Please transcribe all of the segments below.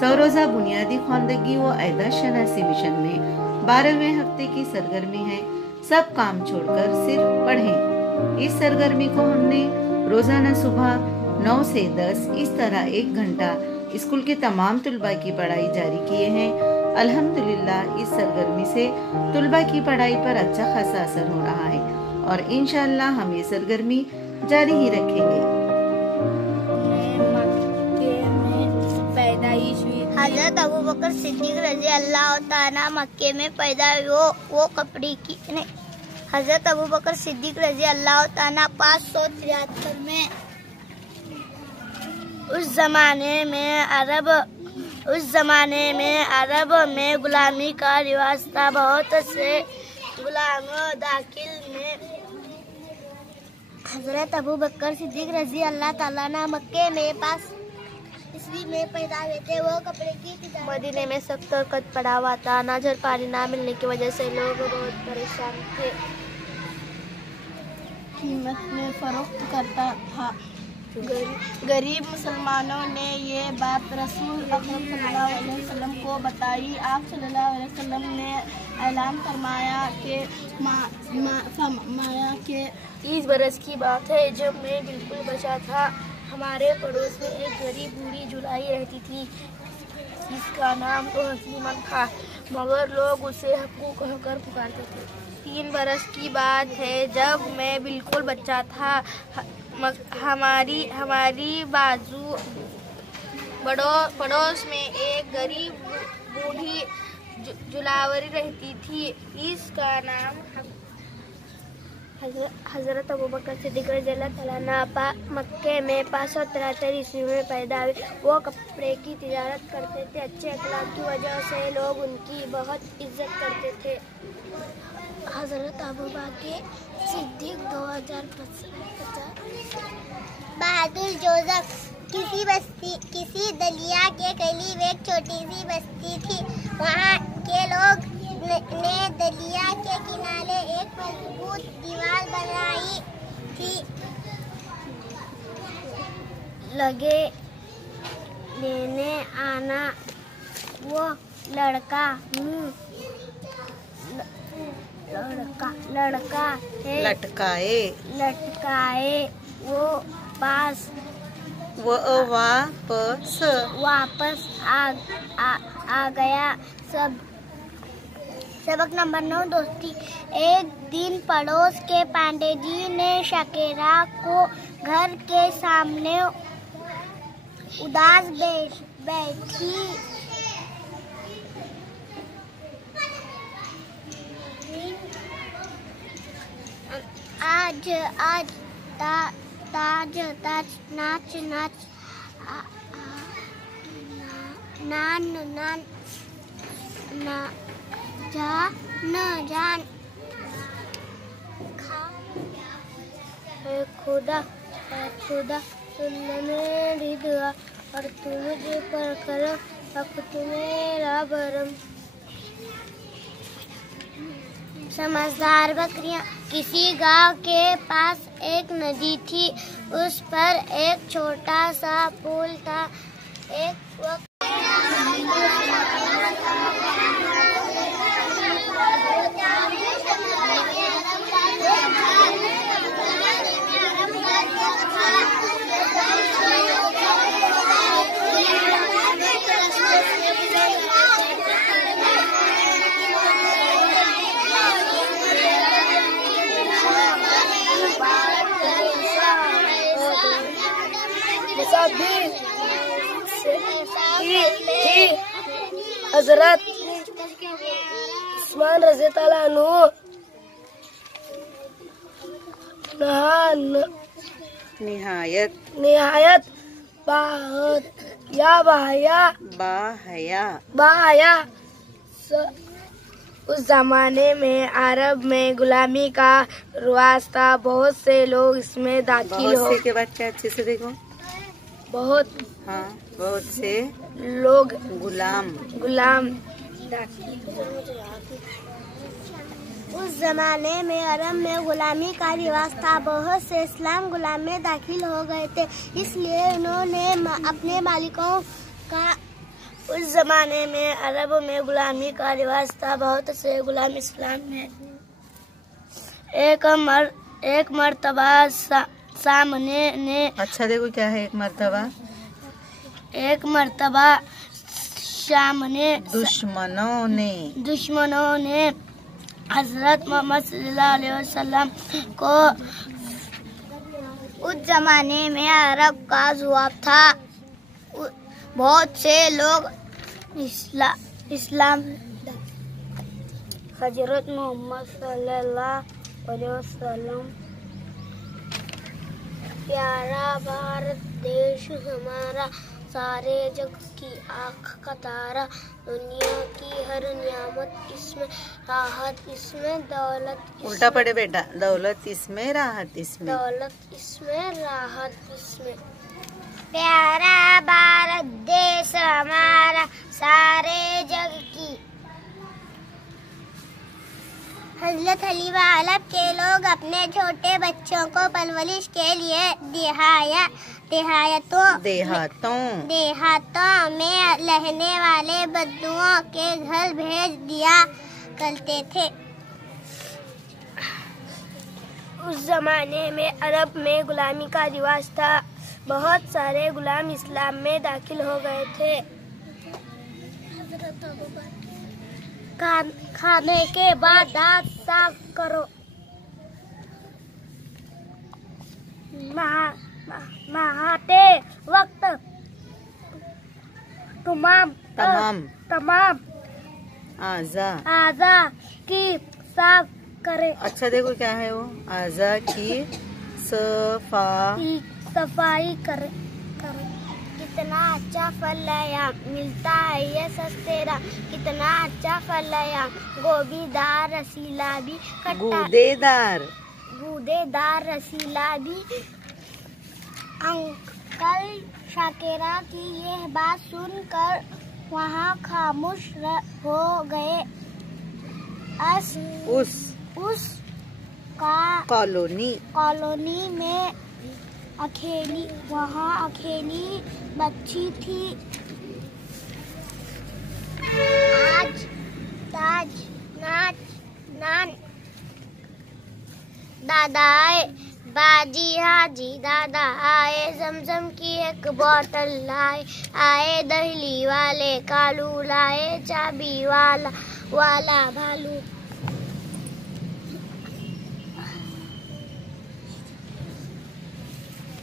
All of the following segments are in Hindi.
सौरोजा बुनियादी ख्वानदगी व एहदा शनासी मिशन में 12वें हफ्ते की सरगर्मी है सब काम छोड़कर सिर्फ पढ़ें। इस सरगर्मी को हमने रोजाना सुबह 9 से 10 इस तरह 1 घंटा स्कूल के तमाम तुलबा की पढ़ाई जारी किए हैं। अल्हम्दुलिल्लाह इस सरगर्मी से तुलबा की पढ़ाई पर अच्छा खासा असर हो रहा है और इंशाअल्लाह हम ये सरगर्मी जारी ही रखेंगे। हजरत अबू बकर सिद्दीक रजी अल्लाह तआला मक्के में पैदा हुए। वो कपड़े की हजरत अबू बकर सिद्दीक रजी अल्लाह तआला 573 में उस जमाने में अरब में गुलामी का रिवाज था। बहुत से गुलामों दाखिल में हजरत अबू बकर सिद्दीक रजी अल्लाह तआला मक्के में 5 ईस्वी में पैदा हुए थे। वो कपड़े की मदीने में सख्त और कद पड़ा हुआ था। अनाज और पानी ना मिलने की वजह से लोग बहुत परेशान थे। कीमत में फरोख्त करता था। गरीब मुसलमानों ने ये बात रसूल अकरम सल्लल्लाहु अलैहि वसल्लम को बताई। आप सल्लल्लाहु अलैहि वसल्लम ने ऐलान फरमाया कि 30 बरस की बात है जब मैं बिल्कुल बचा था। हमारे पड़ोस में एक गरीब बूढ़ी जुलाई रहती थी। इसका नाम तो हकीमन था, मगर लोग उसे हक्कू कहकर पुकारते थे। 3 बरस की बात है जब मैं बिल्कुल बच्चा था। हमारी बाजू पड़ोस में एक गरीब बूढ़ी जुलावरी रहती थी। इसका नाम हजरत अबू बकर सिद्दीक रज़ियल्लाहु तआला अन्हु मक्के में 573 ईस्वी में पैदा हुए। वो कपड़े की तिजारत करते थे। अच्छे अखलाक की वजह से लोग उनकी बहुत इज्जत करते थे। हजरत अबू बकर सिद्दीक 2050 बहादुर जोसेफ किसी दलिया के करीब एक छोटी सी बस्ती थी। वहाँ के लोग ने दलिया के किनारे एक मजबूत दीवार बनाई थी। लगे लेने आना वो लटकाए वो वापस आ गया। सबक नंबर 9 दोस्ती। एक दिन पड़ोस के पांडे जी ने शकेरा को घर के सामने उदास बैठी आज ताज नाच जान खुदा सुनने मेरी दुआ और तू मुझे पर करो वक्त मेरा भरम। समझदार बकरियां। किसी गांव के पास एक नदी थी। उस पर एक छोटा सा पुल था। एक वक्त हजरत उस्मान रज़ी ताला अन्हु निहायत बाहया उस जमाने में अरब में गुलामी का रिवाज था। बहुत से लोग इसमें दाखिल हो के बाद क्या अच्छे से देखो बहुत से लोग गुलाम उस जमाने में अरब में गुलामी का रिवाज था। बहुत से इस्लाम गुलाम में दाखिल हो गए थे। इसलिए उन्होंने अपने मालिकों का उस जमाने में अरब में गुलामी का रिवाज था। बहुत से गुलाम इस्लाम में एक मर्तबा सामने ने अच्छा देखो क्या है एक मर्तबा सामने दुश्मनों ने हजरत मोहम्मद सल्लल्लाहु अलैहि वसल्लम को, उस जमाने में अरब का ज़ुआब था। बहुत से लोग इस्लाम हजरत मोहम्मद सल्लल्लाहु अलैहि वसल्लम, प्यारा भारत देश हमारा, सारे जग की आँख का तारा, दुनिया की हर नियामत इसमें, राहत इसमें, दौलत उल्टा पड़े बेटा, दौलत इसमें राहत इसमें, दौलत इसमें राहत इसमें। प्यारा भारत देश हमारा, सारे जग की। हजरत हलीमा हलब के लोग अपने छोटे बच्चों को परवरिश के लिए देहातों में रहने वाले बद्दुओं के घर भेज दिया करते थे। उस जमाने में अरब में गुलामी का रिवाज था। बहुत सारे गुलाम इस्लाम में दाखिल हो गए थे। खाने के बाद दांत साफ करो। नहाते वक्त तमाम आज़ा की साफ करे। अच्छा देखो क्या है वो, आज़ा की सफाई करे। कितना अच्छा फल है मिलता है ये सस्तेरा, कितना अच्छा फल है गोबीदार रसीला भी, गूदेदार रसीला भी। अंकल शाकिरा की यह बात सुनकर वहाँ खामोश हो गए। उस कॉलोनी में अकेली बच्ची थी। आज ताज नान दादा आए, बाजी हाजी दादा आए, जमजम की एक बोतल लाए, आए दहली वाले कालू लाए, चाबी वाला भालू।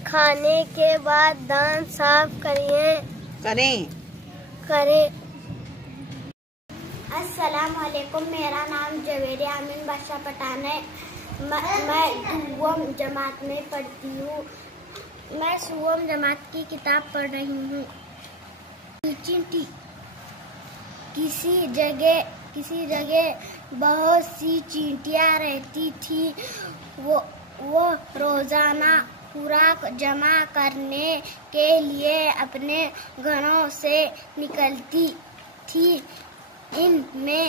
खाने के बाद दांत साफ करें। अस्सलाम वालेकुम, मेरा नाम जवेद आमीन बादशाह पठान है। मैं सुवम जमात में पढ़ती हूँ। मैं सुवम जमात की किताब पढ़ रही हूँ। चींटी। किसी जगह बहुत सी चींटियाँ रहती थी। वो रोजाना खुराक जमा करने के लिए अपने घरों से निकलती थी। इनमें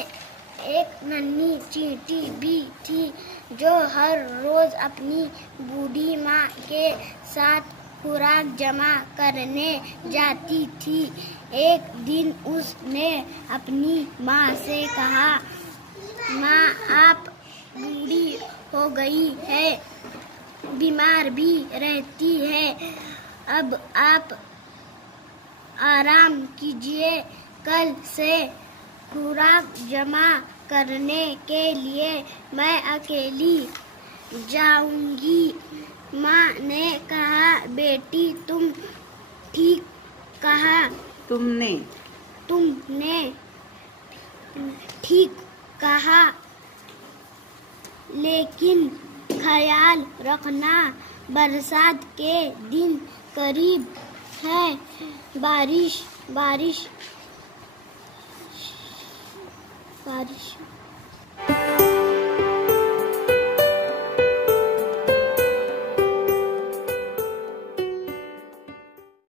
एक नन्ही चींटी भी थी जो हर रोज अपनी बूढ़ी माँ के साथ खुराक जमा करने जाती थी। एक दिन उसने अपनी माँ से कहा, माँ आप बूढ़ी हो गई है, बीमार भी रहती है, अब आप आराम कीजिए, कल से खुराक जमा करने के लिए मैं अकेली जाऊंगी। माँ ने कहा, बेटी तुम ठीक कहा, तुमने ठीक कहा, लेकिन ख्याल रखना बरसात के दिन करीब है, बारिश